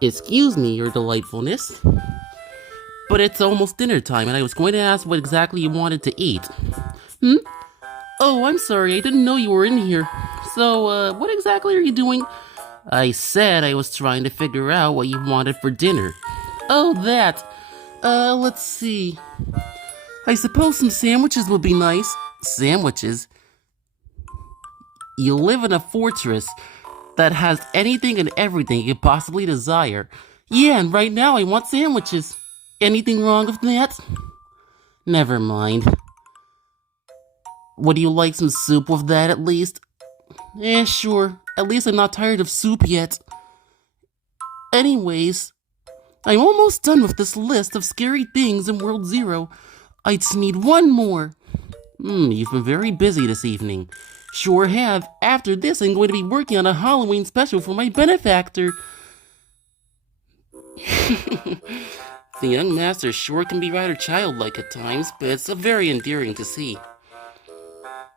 Excuse me, your delightfulness, but it's almost dinner time and I was going to ask what exactly you wanted to eat. Hmm? Oh, I'm sorry, I didn't know you were in here. So, what exactly are you doing? I said I was trying to figure out what you wanted for dinner. Oh, that. Let's see. I suppose some sandwiches would be nice. Sandwiches? You live in a fortress that has anything and everything you could possibly desire. Yeah, and right now I want sandwiches. Anything wrong with that? Never mind. Would you like some soup with that at least? Sure. At least I'm not tired of soup yet. Anyways, I'm almost done with this list of scary things in World Zero. I just need one more. You've been very busy this evening. Sure have. After this, I'm going to be working on a Halloween special for my benefactor. The young master sure can be rather childlike at times, but it's very endearing to see.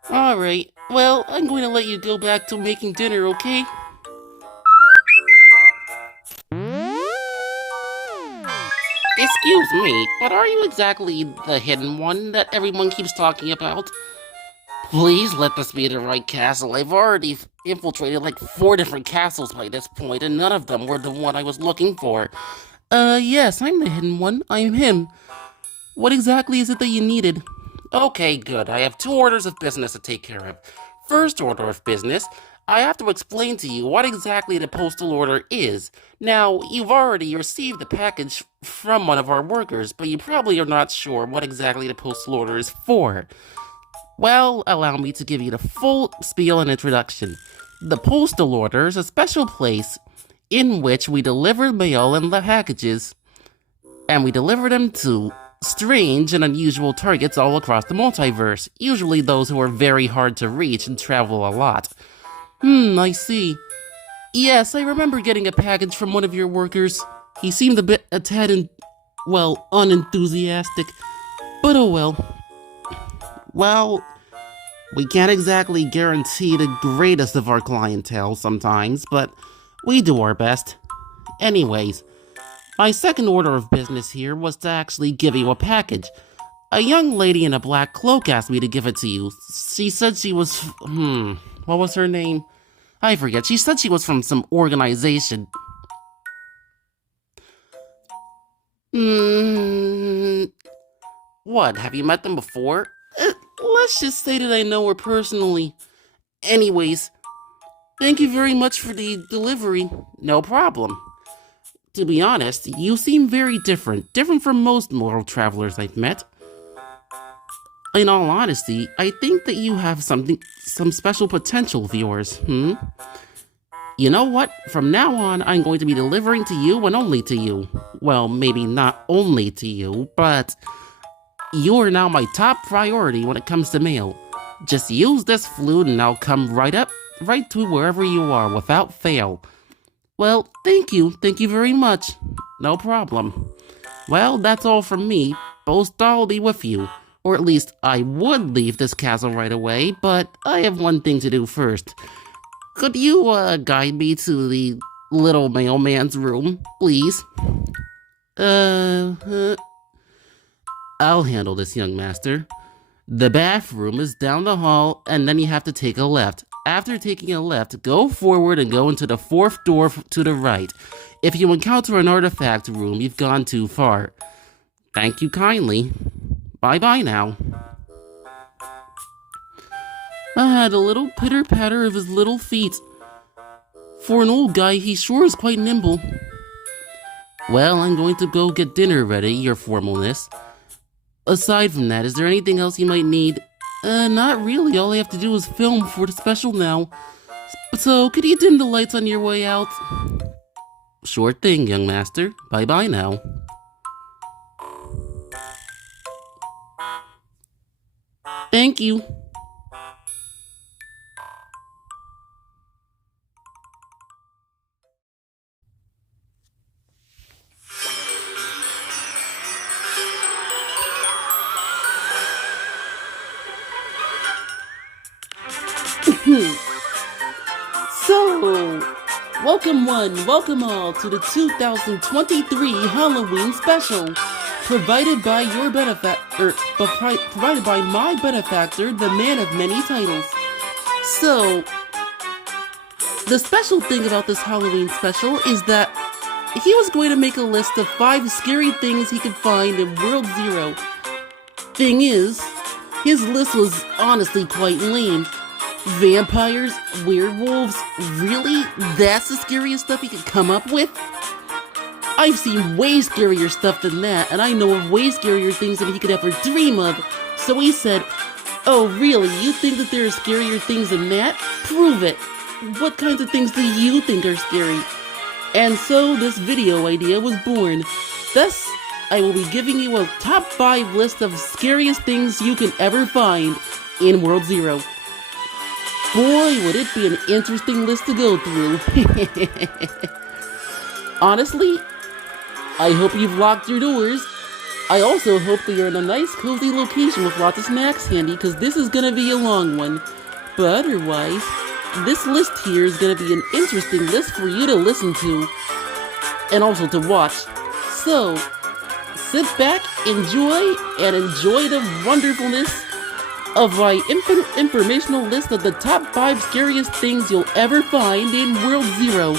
Alright, well, I'm going to let you go back to making dinner, okay? Excuse me, but are you exactly the hidden one that everyone keeps talking about? Please let this be the right castle. I've already infiltrated like 4 different castles by this point, and none of them were the one I was looking for. Yes, I'm the hidden one. I'm him. What exactly is it that you needed? Okay, good. I have 2 orders of business to take care of. First order of business, I have to explain to you what exactly the postal order is. Now, you've already received the package from one of our workers, but you probably are not sure what exactly the postal order is for. Well, allow me to give you the full spiel and introduction. The postal order is a special place in which we deliver mail and the packages, and we deliver them to strange and unusual targets all across the multiverse, usually those who are very hard to reach and travel a lot. I see. Yes, I remember getting a package from one of your workers. He seemed a tad unenthusiastic, but oh well. Well, we can't exactly guarantee the greatest of our clientele sometimes, but we do our best. Anyways, my second order of business here was to actually give you a package. A young lady in a black cloak asked me to give it to you. She said she was, what was her name? I forget. She said she was from some organization. What, have you met them before? Let's just say that I know her personally. Anyways, thank you very much for the delivery. No problem. To be honest, you seem very different. Different from most mortal travelers I've met. In all honesty, I think that you have some special potential of yours, You know what? From now on, I'm going to be delivering to you and only to you. Well, maybe not only to you, but you are now my top priority when it comes to mail. Just use this flute and I'll come right to wherever you are without fail. Well, thank you very much. No problem. Well, that's all from me. Both will be with you. Or at least I would leave this castle right away, but I have one thing to do first. Could you, guide me to the little mailman's room, please? I'll handle this, young master. The bathroom is down the hall, and then you have to take a left. After taking a left, go forward and go into the 4th door to the right. If you encounter an artifact room, you've gone too far. Thank you kindly. Bye-bye now. I had a little pitter-patter of his little feet. For an old guy, he sure is quite nimble. Well, I'm going to go get dinner ready, your formalness. Aside from that, is there anything else you might need? Not really. All I have to do is film for the special now. So, could you dim the lights on your way out? Sure thing, young master. Bye-bye now. Thank you. So, welcome one, welcome all to the 2023 Halloween special, provided by your provided by my benefactor, the man of many titles. So, the special thing about this Halloween special is that he was going to make a list of 5 scary things he could find in World Zero. Thing is, his list was honestly quite lame. Vampires, werewolves, really? That's the scariest stuff he could come up with? I've seen way scarier stuff than that, and I know of way scarier things than he could ever dream of. So he said, "Oh really, you think that there are scarier things than that? Prove it! What kinds of things do you think are scary?" And so this video idea was born. Thus, I will be giving you a top 5 list of scariest things you can ever find in World Zero. Boy, would it be an interesting list to go through. Honestly, I hope you've locked your doors. I also hope that you're in a nice, cozy location with lots of snacks handy, because this is going to be a long one. But otherwise, this list here is going to be an interesting list for you to listen to, and also to watch. So, sit back, enjoy the wonderfulness of my informational list of the top 5 scariest things you'll ever find in World Zero.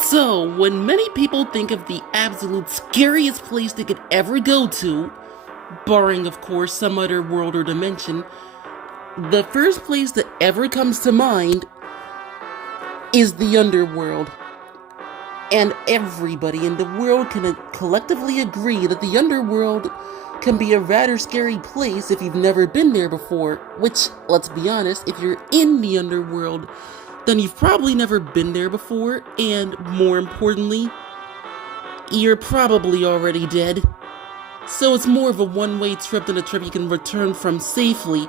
So, when many people think of the absolute scariest place they could ever go to, barring, of course, some other world or dimension, the first place that ever comes to mind is the underworld. And everybody in the world can collectively agree that the underworld can be a rather scary place if you've never been there before, which, let's be honest, if you're in the underworld, then you've probably never been there before, and more importantly, you're probably already dead. So it's more of a one-way trip than a trip you can return from safely.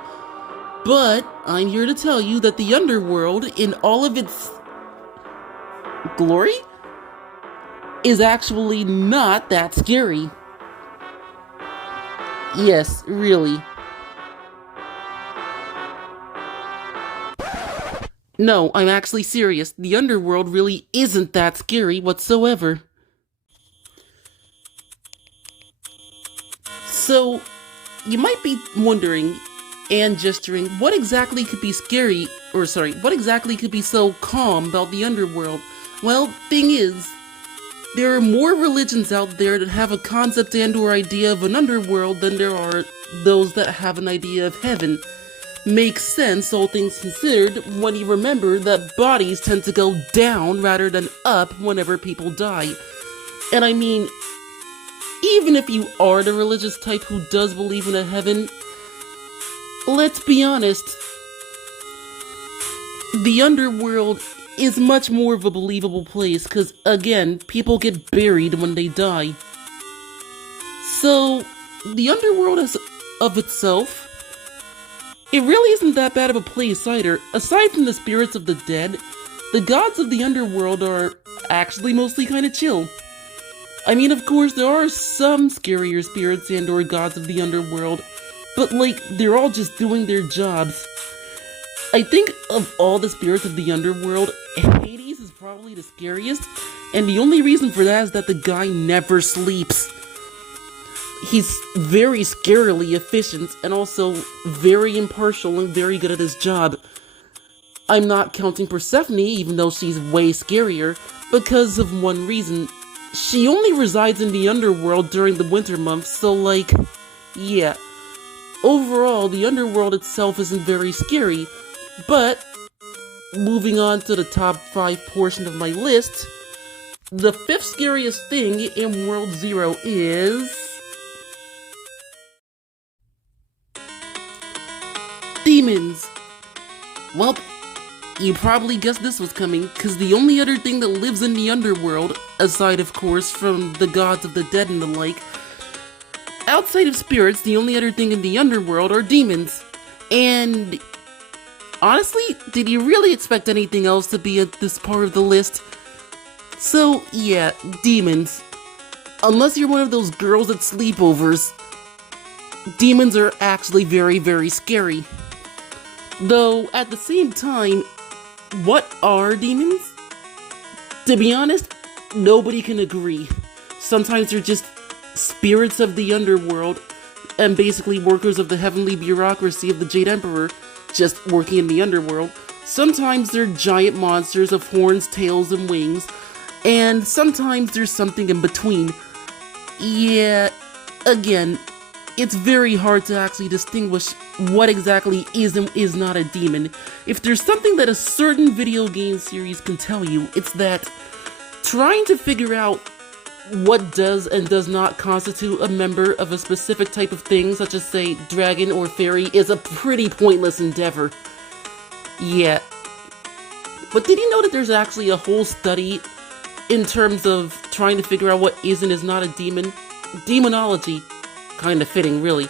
But I'm here to tell you that the underworld, in all of its glory, is actually not that scary. Yes, really. No, I'm actually serious. The underworld really isn't that scary whatsoever. So, you might be wondering and gesturing, what exactly could be so calm about the underworld? Well, thing is, there are more religions out there that have a concept and or idea of an underworld than there are those that have an idea of heaven. Makes sense, all things considered, when you remember that bodies tend to go down rather than up whenever people die. And I mean, even if you are the religious type who does believe in a heaven, let's be honest, the underworld is much more of a believable place, because again, people get buried when they die. So, the underworld of itself, it really isn't that bad of a place either. Aside from the spirits of the dead, the gods of the underworld are actually mostly kinda chill. I mean, of course, there are some scarier spirits and or gods of the underworld, but like, they're all just doing their jobs. I think of all the spirits of the underworld, Hades is probably the scariest, and the only reason for that is that the guy never sleeps. He's very scarily efficient, and also very impartial and very good at his job. I'm not counting Persephone, even though she's way scarier, because of one reason. She only resides in the underworld during the winter months, so like, yeah. Overall, the underworld itself isn't very scary, but moving on to the top 5 portion of my list, the 5th scariest thing in World Zero is demons. Well, you probably guessed this was coming, because the only other thing that lives in the underworld, aside of course from the gods of the dead and the like, outside of spirits, the only other thing in the underworld are demons. And honestly, did you really expect anything else to be at this part of the list? So yeah, demons. Unless you're one of those girls at sleepovers, demons are actually very, very scary. Though, at the same time, what are demons? To be honest, nobody can agree. Sometimes they're just spirits of the underworld, and basically workers of the heavenly bureaucracy of the Jade Emperor, just working in the underworld. Sometimes they're giant monsters of horns, tails, and wings, and sometimes there's something in between. Yeah, again, it's very hard to actually distinguish what exactly is and is not a demon. If there's something that a certain video game series can tell you, it's that trying to figure out what does and does not constitute a member of a specific type of thing, such as, say, dragon or fairy, is a pretty pointless endeavor. Yeah. But did you know that there's actually a whole study in terms of trying to figure out what is and is not a demon? Demonology. Kind of fitting, really.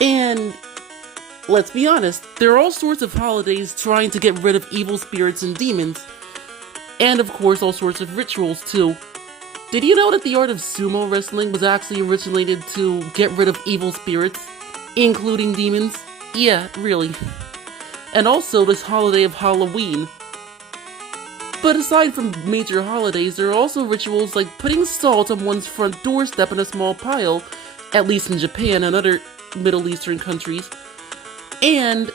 And let's be honest, there are all sorts of holidays trying to get rid of evil spirits and demons. And of course, all sorts of rituals, too. Did you know that the art of sumo wrestling was actually originated to get rid of evil spirits, including demons? Yeah, really. And also this holiday of Halloween. But aside from major holidays, there are also rituals like putting salt on one's front doorstep in a small pile, at least in Japan and other Middle Eastern countries. And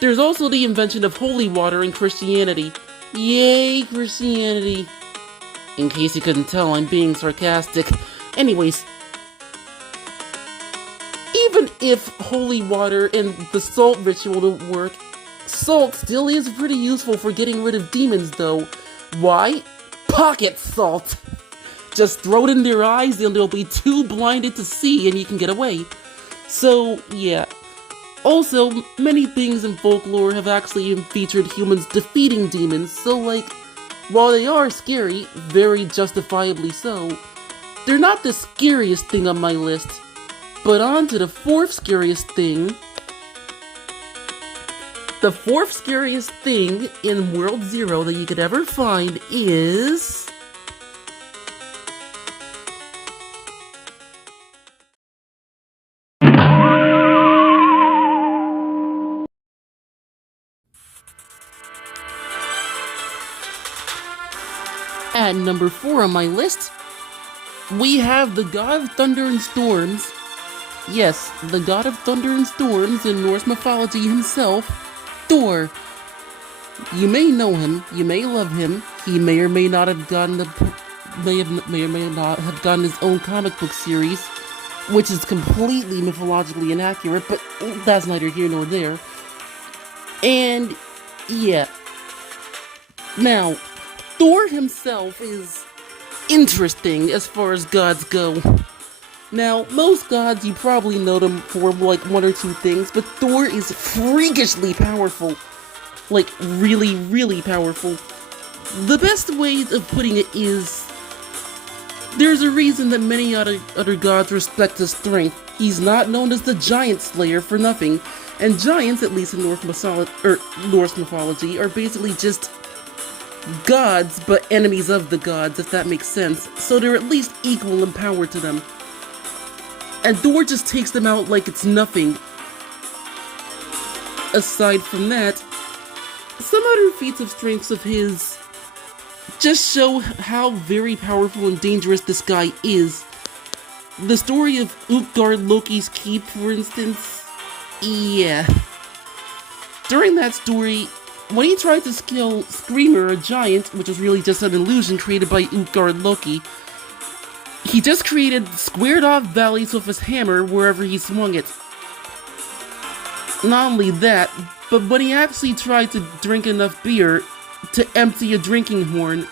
there's also the invention of holy water in Christianity. Yay, Christianity! In case you couldn't tell, I'm being sarcastic. Anyways, even if holy water and the salt ritual don't work, salt still is pretty useful for getting rid of demons, though. Why? Pocket salt! Just throw it in their eyes and they'll be too blinded to see and you can get away. So, yeah. Also, many things in folklore have actually featured humans defeating demons, so like, while they are scary, very justifiably so, they're not the scariest thing on my list. But on to the 4th scariest thing. The 4th scariest thing in World Zero that you could ever find is... At number 4 on my list, we have the god of thunder and storms. Yes, the god of thunder and storms in Norse mythology himself, Thor. You may know him, you may love him, he may or may not have gotten his own comic book series, which is completely mythologically inaccurate, but that's neither here nor there. And, yeah. Now, Thor himself is interesting as far as gods go. Now, most gods, you probably know them for like 1 or 2 things, but Thor is freakishly powerful. Like, really, really powerful. The best way of putting it is, there's a reason that many other gods respect his strength. He's not known as the Giant Slayer for nothing, and giants, at least in Norse mythology, are basically just gods, but enemies of the gods, if that makes sense. So they're at least equal in power to them. And Thor just takes them out like it's nothing. Aside from that, some other feats of strength of his just show how very powerful and dangerous this guy is. The story of Utgard Loki's Keep, for instance, yeah. During that story, when he tried to kill Screamer, a giant, which was really just an illusion created by Utgard Loki, he just created squared off valleys with his hammer wherever he swung it. Not only that, but when he actually tried to drink enough beer to empty a drinking horn,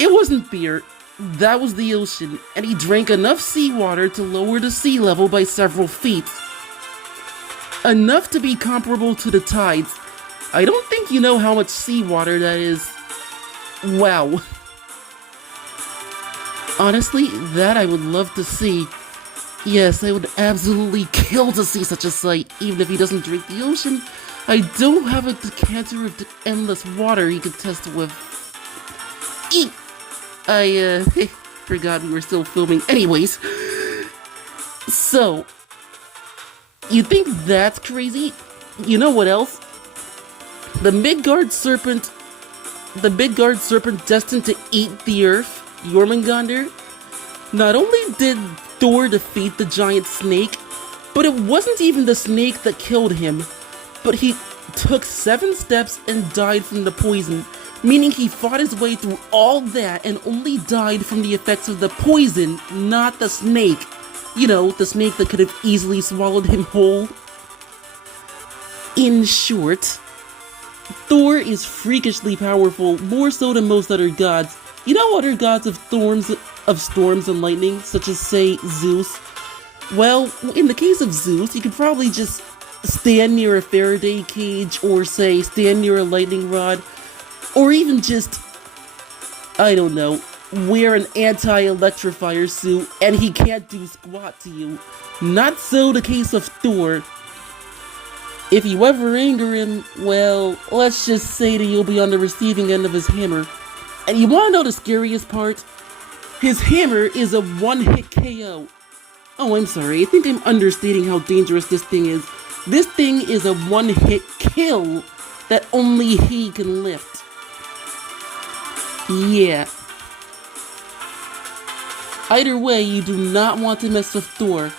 it wasn't beer, that was the ocean, and he drank enough seawater to lower the sea level by several feet. Enough to be comparable to the tides. I don't think you know how much seawater that is. Wow. Honestly, that I would love to see. Yes, I would absolutely kill to see such a sight, even if he doesn't drink the ocean. I don't have a decanter of endless water he could test with. Eat! I, forgot we were still filming. Anyways. So, you think that's crazy? You know what else? The Midgard serpent destined to eat the earth, Jormungandr. Not only did Thor defeat the giant snake, but it wasn't even the snake that killed him, but he took 7 steps and died from the poison, meaning he fought his way through all that and only died from the effects of the poison, not the snake. You know, the snake that could have easily swallowed him whole. In short, Thor is freakishly powerful, more so than most other gods. You know other gods of storms and lightning, such as, say, Zeus? Well, in the case of Zeus, you could probably just stand near a Faraday cage, or say, stand near a lightning rod, or even just, I don't know, wear an anti-electrifier suit, and he can't do squat to you. Not so the case of Thor. If you ever anger him, well, let's just say that you'll be on the receiving end of his hammer. And you wanna know the scariest part? His hammer is a one-hit KO. Oh, I'm sorry, I think I'm understating how dangerous this thing is. This thing is a one-hit kill that only he can lift. Yeah. Either way, you do not want to mess with Thor.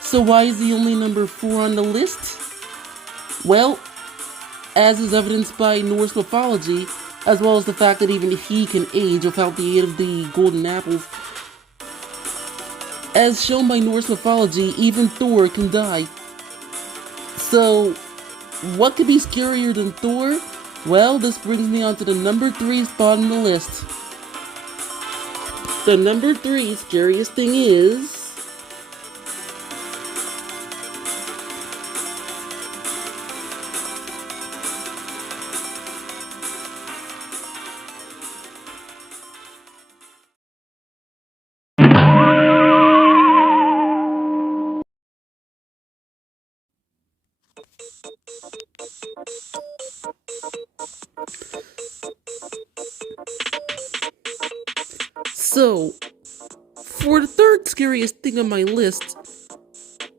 So why is he only number 4 on the list? Well, as is evidenced by Norse mythology, as well as the fact that even he can age without the aid of the golden apples. As shown by Norse mythology, even Thor can die. So, what could be scarier than Thor? Well, this brings me on to the number 3 spot on the list. The number 3 scariest thing is... So, for the third scariest thing on my list,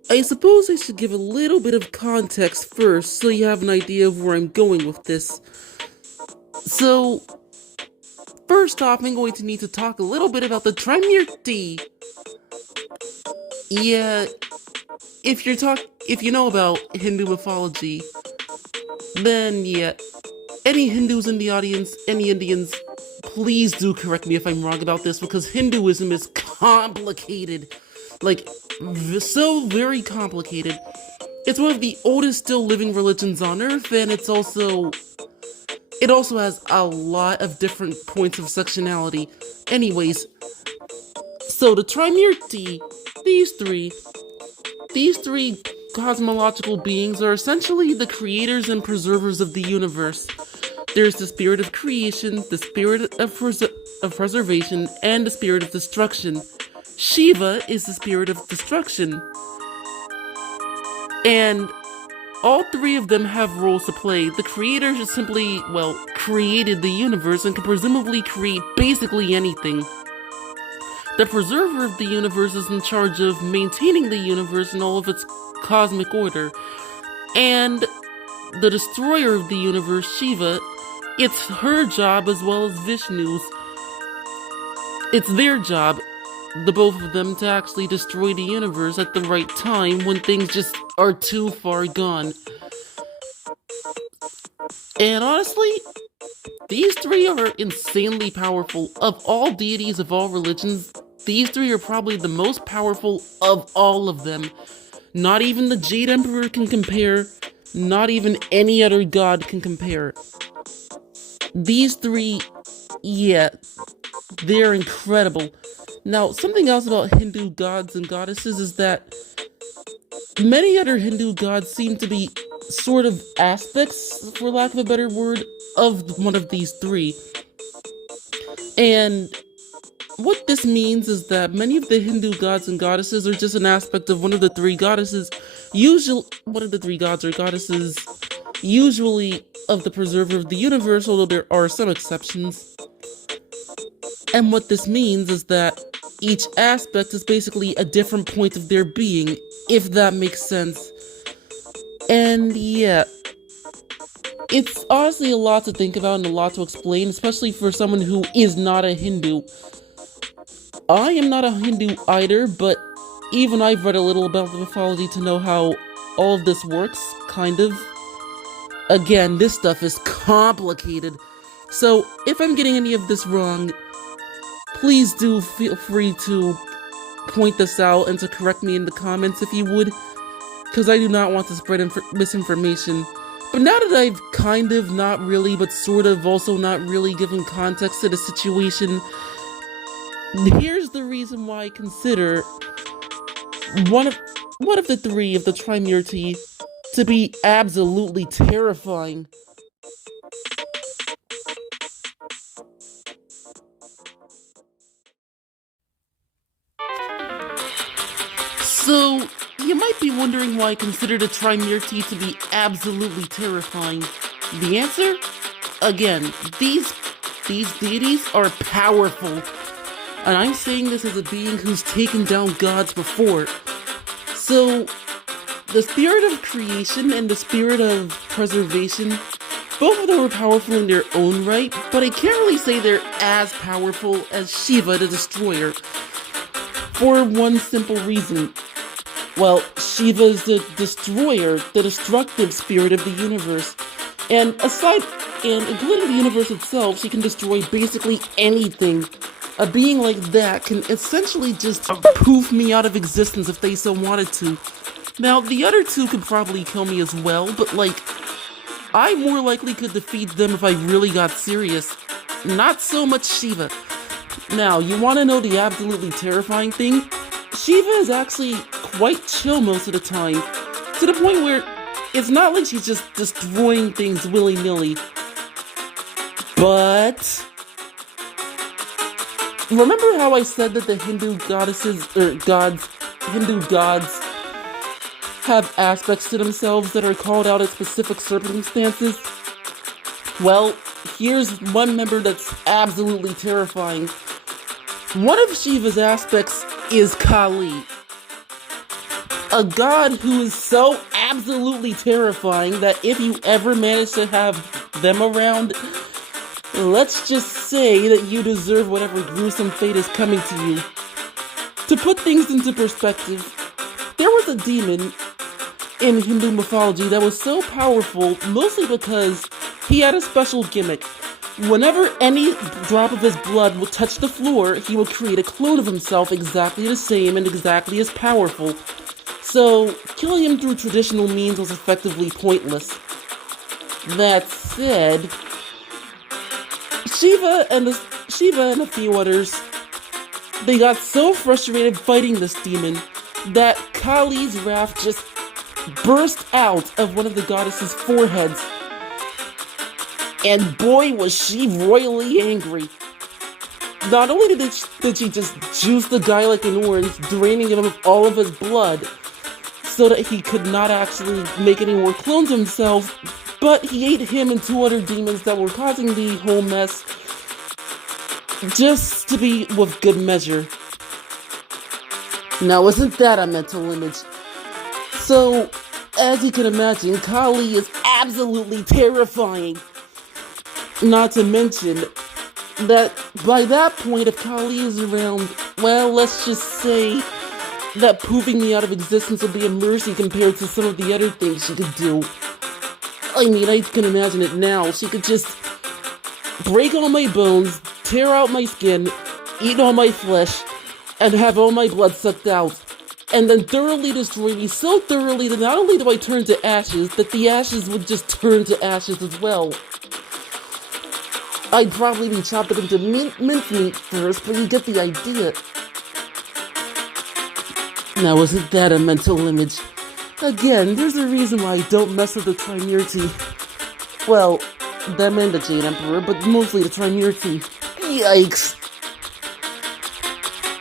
I suppose I should give a little bit of context first so you have an idea of where I'm going with this. So, first off, I'm going to need to talk a little bit about the Trimirti. Yeah, if you know about Hindu mythology, then yeah, any Hindus in the audience, any Indians, please do correct me if I'm wrong about this, because Hinduism is complicated. Like, so very complicated. It's one of the oldest still living religions on Earth, and it also has a lot of different points of sectionality. Anyways, so the Trimirti, these three cosmological beings are essentially the creators and preservers of the universe. There's the spirit of creation, the spirit of preservation, and the spirit of destruction. Shiva is the spirit of destruction. And all 3 of them have roles to play. The creator just simply, created the universe and can presumably create basically anything. The preserver of the universe is in charge of maintaining the universe and all of its cosmic order. And the destroyer of the universe, Shiva, it's her job as well as Vishnu's. It's their job, the both of them, to actually destroy the universe at the right time when things just are too far gone. And honestly, these three are insanely powerful. Of all deities of all religions, these three are probably the most powerful of all of them. Not even the Jade Emperor can compare, not even any other god can compare. These three, yeah, they're incredible. Now, something else about Hindu gods and goddesses is that many other Hindu gods seem to be sort of aspects, for lack of a better word, of one of these three. And what this means is that many of the Hindu gods and goddesses are just an aspect of one of the three goddesses, usually one of the three gods or goddesses, usually of the preserver of the universe, although there are some exceptions. And what this means is that each aspect is basically a different point of their being, if that makes sense. And yeah, it's honestly a lot to think about and a lot to explain, especially for someone who is not a Hindu. I am not a Hindu either, but even I've read a little about the mythology to know how all of this works, kind of. Again, this stuff is complicated, so if I'm getting any of this wrong, please do feel free to point this out and to correct me in the comments if you would, because I do not want to spread misinformation. But now that I've kind of, not really, but sort of also not really given context to the situation, here's the reason why I consider one of the three of the Trimerity to be absolutely terrifying. So, you might be wondering why I consider the Trimerity to be absolutely terrifying. The answer? Again, these deities are powerful. And I'm saying this as a being who's taken down gods before. So, the spirit of creation and the spirit of preservation, both of them are powerful in their own right, but I can't really say they're as powerful as Shiva, the destroyer. For one simple reason. Well, Shiva is the destroyer, the destructive spirit of the universe. And including the universe itself, she can destroy basically anything. A being like that can essentially just poof me out of existence if they so wanted to. Now, the other two could probably kill me as well, but like, I more likely could defeat them if I really got serious. Not so much Shiva. Now, you want to know the absolutely terrifying thing? Shiva is actually quite chill most of the time, to the point where it's not like she's just destroying things willy-nilly. But remember how I said that the Hindu gods have aspects to themselves that are called out at specific circumstances? Well, here's one member that's absolutely terrifying. One of Shiva's aspects is Kali. A god who is so absolutely terrifying that if you ever manage to have them around, let's just say that you deserve whatever gruesome fate is coming to you. To put things into perspective, there was a demon in Hindu mythology that was so powerful mostly because he had a special gimmick. Whenever any drop of his blood would touch the floor, he would create a clone of himself exactly the same and exactly as powerful. So, killing him through traditional means was effectively pointless. That said, Shiva and a few others, they got so frustrated fighting this demon that Kali's wrath just burst out of one of the goddess's foreheads. And boy, was she royally angry. Not only did she just juice the guy like an orange, draining him of all of his blood, so that he could not actually make any more clones of himself, but he ate him and two other demons that were causing the whole mess, just to be with good measure. Now, isn't that a mental image? So, as you can imagine, Kali is absolutely terrifying. Not to mention that by that point, if Kali is around, well, let's just say that pooping me out of existence would be a mercy compared to some of the other things she could do. I mean, I can imagine it now. She could just break all my bones, tear out my skin, eat all my flesh, and have all my blood sucked out. And then thoroughly destroy me so thoroughly that not only do I turn to ashes, that the ashes would just turn to ashes as well. I'd probably be chopping into mincemeat first, but you get the idea. Now, isn't that a mental image? Again, there's a reason why I don't mess with the Trimerity. Well, them and the Jade Emperor, but mostly the Trimerity. Yikes.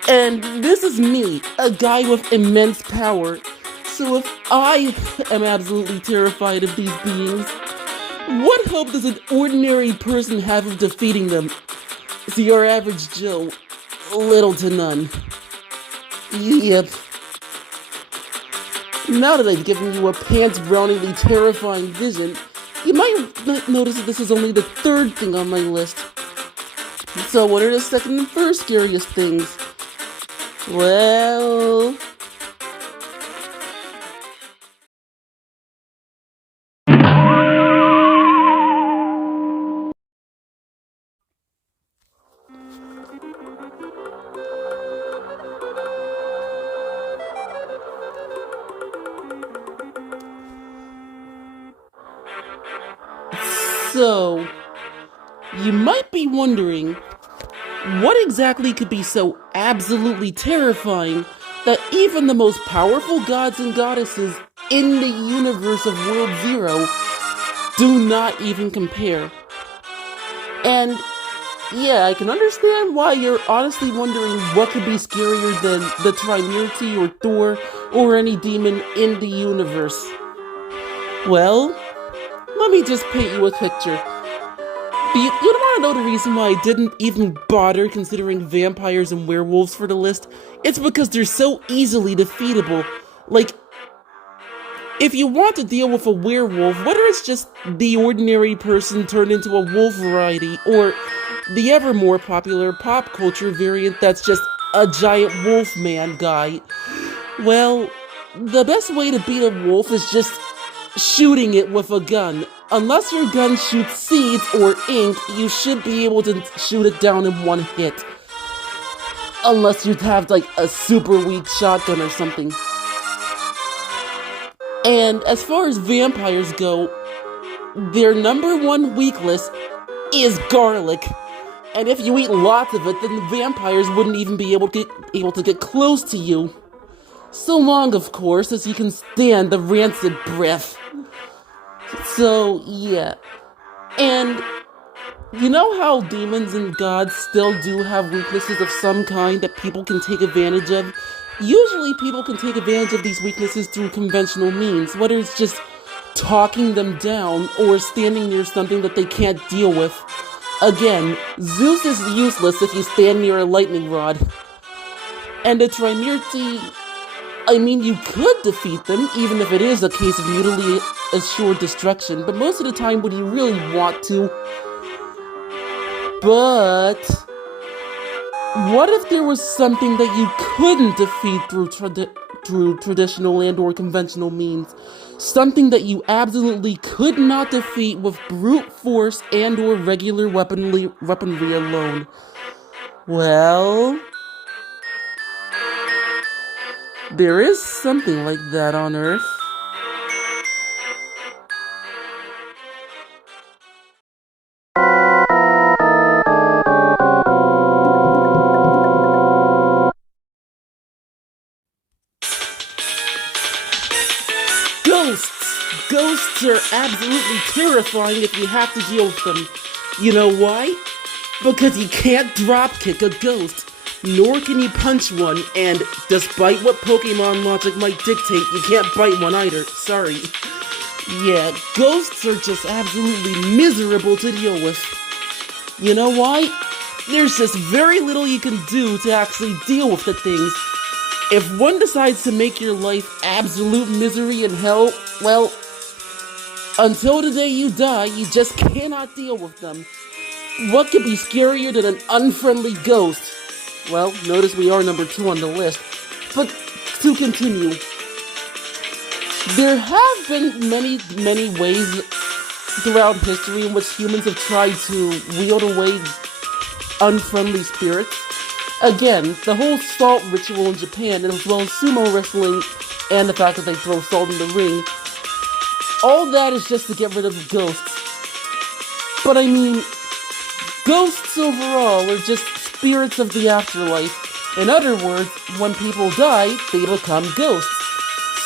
And this is me, a guy with immense power. So if I am absolutely terrified of these beings, what hope does an ordinary person have of defeating them? See, your average Joe, little to none. Yep. Now that I've given you a pants-browningly terrifying vision, you might notice that this is only the third thing on my list. So what are the second and first scariest things? Well... So, you might be wondering, what exactly could be so absolutely terrifying that even the most powerful gods and goddesses in the universe of World Zero do not even compare? And yeah, I can understand why you're honestly wondering what could be scarier than the Trimerity or Thor or any demon in the universe. Well, let me just paint you a picture. You don't want to know the reason why I didn't even bother considering vampires and werewolves for the list? It's because they're so easily defeatable. Like, if you want to deal with a werewolf, whether it's just the ordinary person turned into a wolf variety, or the ever more popular pop culture variant that's just a giant wolf man guy, well, the best way to beat a wolf is just shooting it with a gun. Unless your gun shoots seeds or ink, you should be able to shoot it down in one hit. Unless you have like a super weak shotgun or something. And as far as vampires go, their number one weakness is garlic. And if you eat lots of it, then the vampires wouldn't even be able to get close to you. So long, of course, as you can stand the rancid breath. So, yeah. And you know how demons and gods still do have weaknesses of some kind that people can take advantage of? Usually people can take advantage of these weaknesses through conventional means, whether it's just talking them down or standing near something that they can't deal with. Again, Zeus is useless if you stand near a lightning rod. And the Trimerity, I mean, you could defeat them, even if it is a case of mutually assured destruction, but most of the time would you really want to? But what if there was something that you couldn't defeat through traditional and or conventional means? Something that you absolutely could not defeat with brute force and or regular weaponry alone? Well, there is something like that on Earth. Ghosts! Ghosts are absolutely terrifying if you have to deal with them. You know why? Because you can't dropkick a ghost, nor can you punch one, and despite what Pokemon logic might dictate, you can't bite one either. Sorry. Yeah, ghosts are just absolutely miserable to deal with. You know why? There's just very little you can do to actually deal with the things. If one decides to make your life absolute misery and hell, well, until the day you die, you just cannot deal with them. What could be scarier than an unfriendly ghost? Well, notice we are number 2 on the list. But to continue, there have been many ways throughout history in which humans have tried to wield away unfriendly spirits. Again, the whole salt ritual in Japan, as well as sumo wrestling, and the fact that they throw salt in the ring, all that is just to get rid of ghosts. But I mean, ghosts overall are just spirits of the afterlife. In other words, when people die, they become ghosts.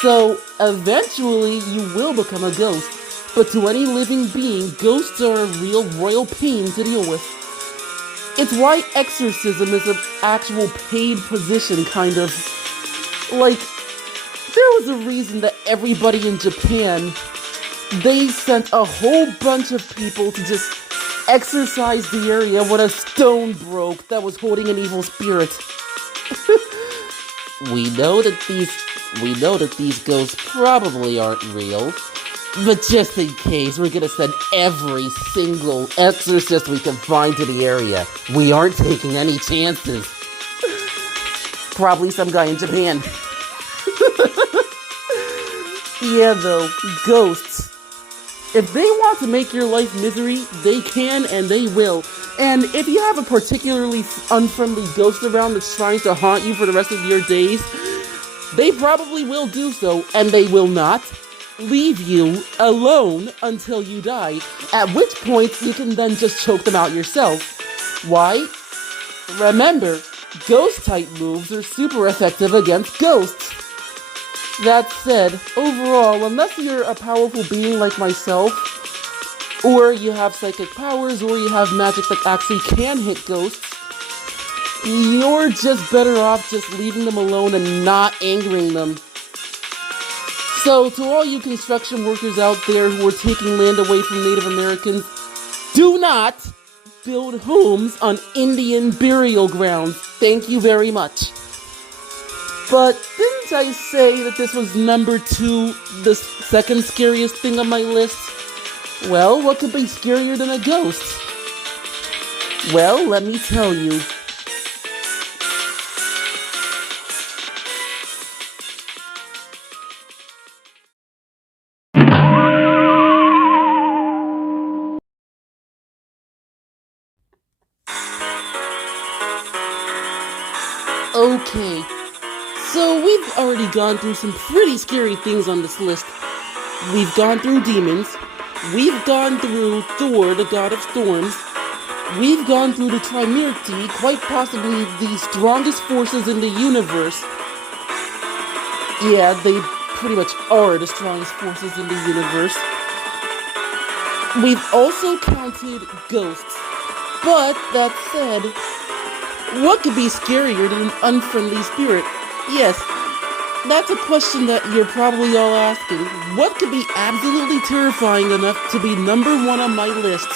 So, eventually, you will become a ghost. But to any living being, ghosts are a real royal pain to deal with. It's why exorcism is an actual paid position, kind of. Like, there was a reason that everybody in Japan, they sent a whole bunch of people to just exorcise the area when a stone broke that was holding an evil spirit. We know that these ghosts probably aren't real, but just in case, we're gonna send every single exorcist we can find to the area. We aren't taking any chances. Probably some guy in Japan. Yeah, though, ghosts. If they want to make your life misery, they can and they will. And if you have a particularly unfriendly ghost around that's trying to haunt you for the rest of your days, they probably will do so, and they will not leave you alone until you die, at which point you can then just choke them out yourself. Why? Remember, ghost-type moves are super effective against ghosts. That said, overall, unless you're a powerful being like myself, or you have psychic powers, or you have magic that actually can hit ghosts, you're just better off just leaving them alone and not angering them. So, to all you construction workers out there who are taking land away from Native Americans, do not build homes on Indian burial grounds. Thank you very much. But didn't I say that this was number 2, the second scariest thing on my list? Well, what could be scarier than a ghost? Well, let me tell you. Okay, so we've already gone through some pretty scary things on this list. We've gone through demons. We've gone through Thor, the god of storms. We've gone through the Trimirti, quite possibly the strongest forces in the universe. Yeah, they pretty much are the strongest forces in the universe. We've also counted ghosts. But, that said, what could be scarier than an unfriendly spirit? Yes, that's a question that you're probably all asking. What could be absolutely terrifying enough to be number 1 on my list?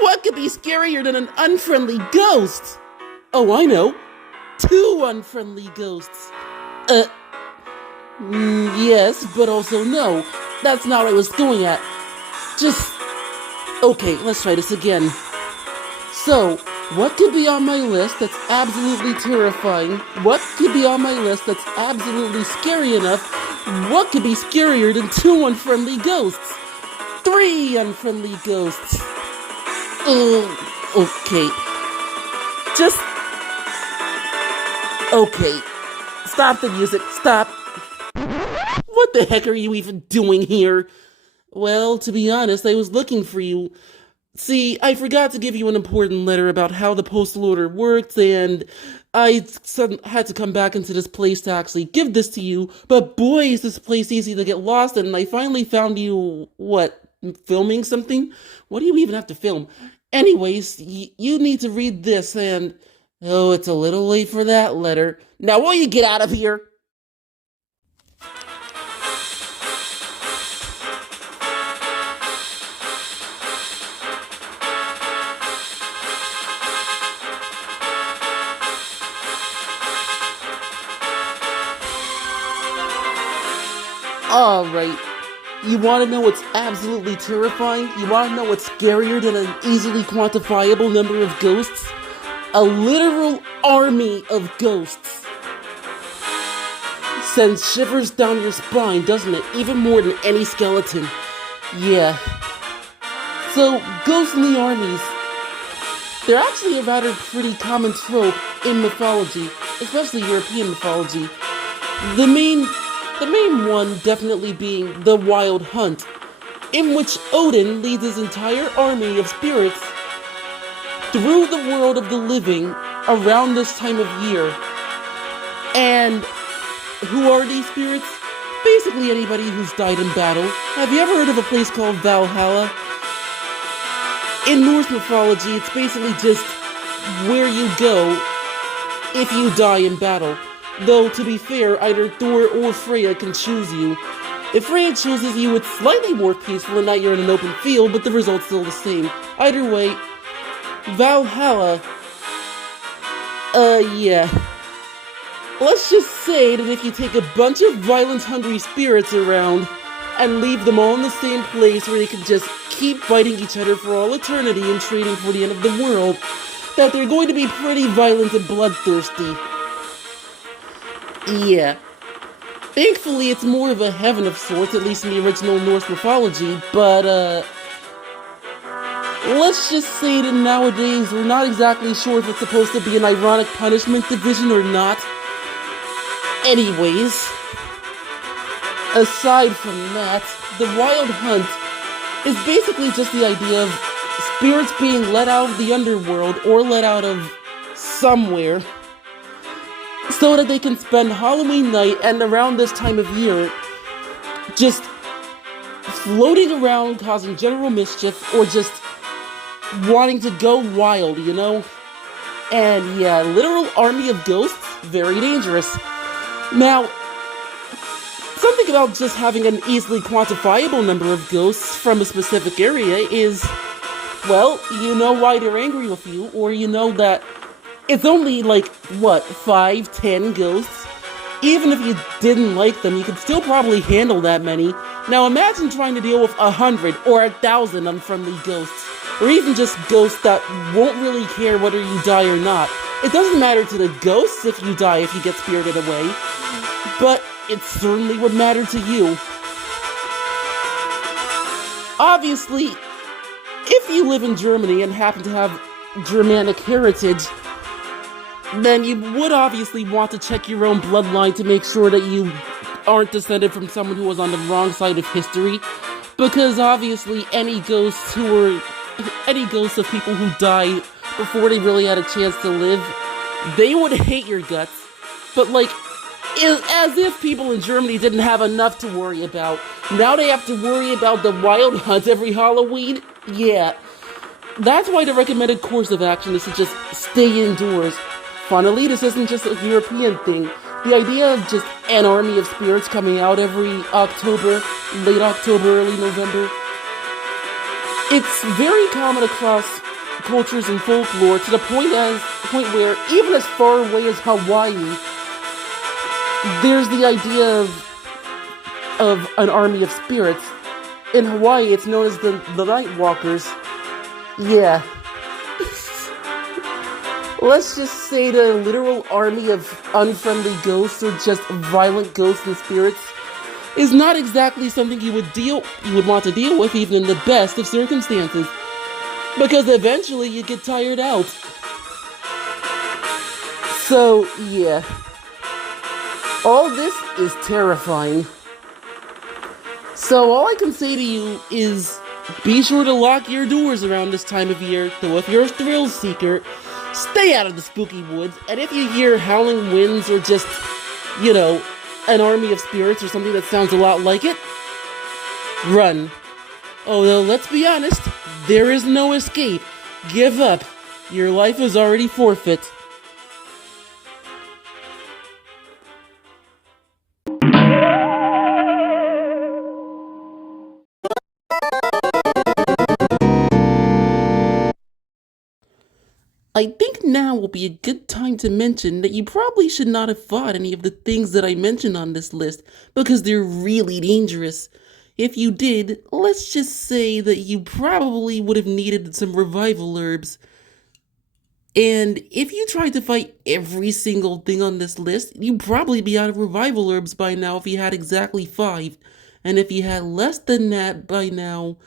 What could be scarier than an unfriendly ghost? Oh, I know. 2 unfriendly ghosts. Yes, but also no. That's not what I was going at. Okay, let's try this again. So, what could be on my list that's absolutely terrifying? What could be on my list that's absolutely scary enough? What could be scarier than 2 unfriendly ghosts? 3 unfriendly ghosts. Okay. Okay. Stop the music. Stop. What the heck are you even doing here? Well, to be honest, I was looking for you. See, I forgot to give you an important letter about how the postal order works, and I had to come back into this place to actually give this to you, but boy, is this place easy to get lost in, and I finally found you, filming something? What do you even have to film? Anyways, you need to read this, and, oh, it's a little late for that letter. Now, will you get out of here? Alright, you want to know what's absolutely terrifying? You want to know what's scarier than an easily quantifiable number of ghosts? A literal army of ghosts. Sends shivers down your spine, doesn't it? Even more than any skeleton. Yeah, So, ghostly armies. They're actually a rather pretty common trope in mythology, especially European mythology. The main the main one definitely being the Wild Hunt, in which Odin leads his entire army of spirits through the world of the living around this time of year. And who are these spirits? Basically anybody who's died in battle. Have you ever heard of a place called Valhalla? In Norse mythology, it's basically just where you go if you die in battle. Though, to be fair, either Thor or Freya can choose you. If Freya chooses you, it's slightly more peaceful and not you're in an open field, but the result's still the same. Either way, Valhalla. Yeah. Let's just say that if you take a bunch of violence-hungry spirits around and leave them all in the same place where they can just keep fighting each other for all eternity and trading for the end of the world, that they're going to be pretty violent and bloodthirsty. Yeah. Thankfully, it's more of a heaven of sorts, at least in the original Norse mythology, but, let's just say that nowadays we're not exactly sure if it's supposed to be an ironic punishment division or not. Anyways, aside from that, the Wild Hunt is basically just the idea of spirits being let out of the underworld or let out of somewhere so that they can spend Halloween night and around this time of year just floating around causing general mischief or just wanting to go wild, you know? And yeah, literal army of ghosts, very dangerous. Now, something about just having an easily quantifiable number of ghosts from a specific area is, well, you know why they're angry with you, or you know that it's only like, 5, 10 ghosts? Even if you didn't like them, you could still probably handle that many. Now imagine trying to deal with 100 or 1,000 unfriendly ghosts, or even just ghosts that won't really care whether you die or not. It doesn't matter to the ghosts if you die if you get spirited away, but it certainly would matter to you. Obviously, if you live in Germany and happen to have Germanic heritage, then you would obviously want to check your own bloodline to make sure that you aren't descended from someone who was on the wrong side of history, because obviously any ghosts of people who died before they really had a chance to live, they would hate your guts. But as if people in Germany didn't have enough to worry about. Now they have to worry about the Wild Hunt every Halloween? Yeah. That's why the recommended course of action is to just stay indoors. Funnily, this isn't just a European thing. The idea of just an army of spirits coming out every October, late October, early November, it's very common across cultures and folklore to the point where even as far away as Hawaii, there's the idea of an army of spirits. In Hawaii, it's known as the Night Walkers. Yeah. Let's just say the literal army of unfriendly ghosts or just violent ghosts and spirits is not exactly something you would want to deal with even in the best of circumstances. Because eventually you get tired out. So, yeah. All this is terrifying. So all I can say to you is be sure to lock your doors around this time of year, though if you're a thrill seeker, stay out of the spooky woods, and if you hear howling winds or just, an army of spirits or something that sounds a lot like it, run. Although, let's be honest, there is no escape. Give up. Your life is already forfeit. I think now will be a good time to mention that you probably should not have fought any of the things that I mentioned on this list because they're really dangerous. If you did, let's just say that you probably would have needed some revival herbs. And if you tried to fight every single thing on this list, you'd probably be out of revival herbs by now if you had exactly 5. And if you had less than that by now,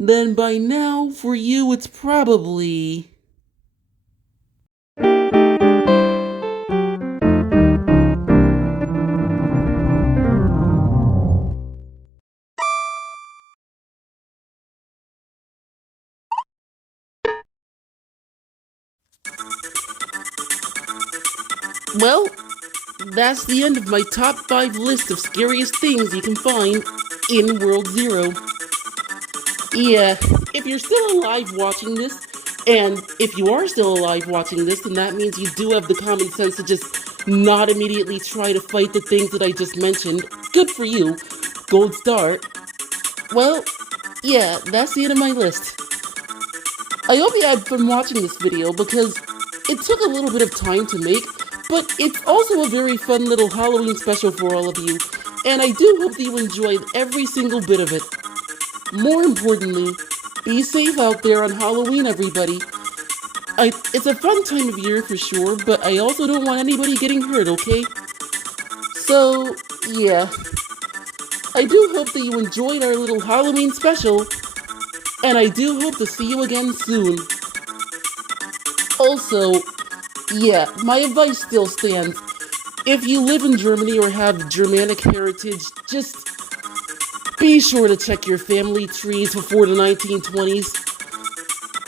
then by now, for you, it's probably. Well, that's the end of my top 5 list of scariest things you can find in World Zero. Yeah, if you're still alive watching this, and if you are still alive watching this, then that means you do have the common sense to just not immediately try to fight the things that I just mentioned. Good for you. Gold star. Well, yeah, that's the end of my list. I hope you had fun watching this video because it took a little bit of time to make, but it's also a very fun little Halloween special for all of you, and I do hope that you enjoyed every single bit of it. More importantly, be safe out there on Halloween, everybody. It's a fun time of year for sure, but I also don't want anybody getting hurt, okay? So, yeah. I do hope that you enjoyed our little Halloween special, and I do hope to see you again soon. Also, yeah, my advice still stands. If you live in Germany or have Germanic heritage, just be sure to check your family trees before the 1920s.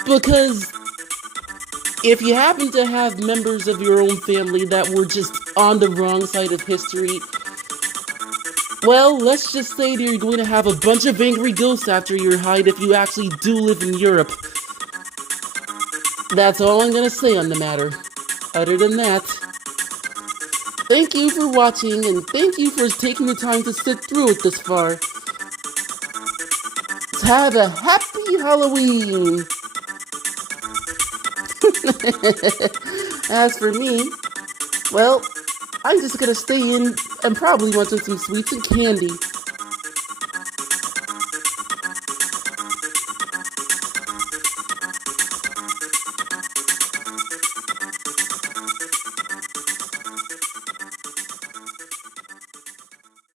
Because if you happen to have members of your own family that were just on the wrong side of history, well, let's just say that you're going to have a bunch of angry ghosts after your hide if you actually do live in Europe. That's all I'm gonna say on the matter. Other than that, thank you for watching and thank you for taking the time to sit through it this far. Have a happy Halloween! As for me, well, I'm just gonna stay in and probably want some sweets and candy.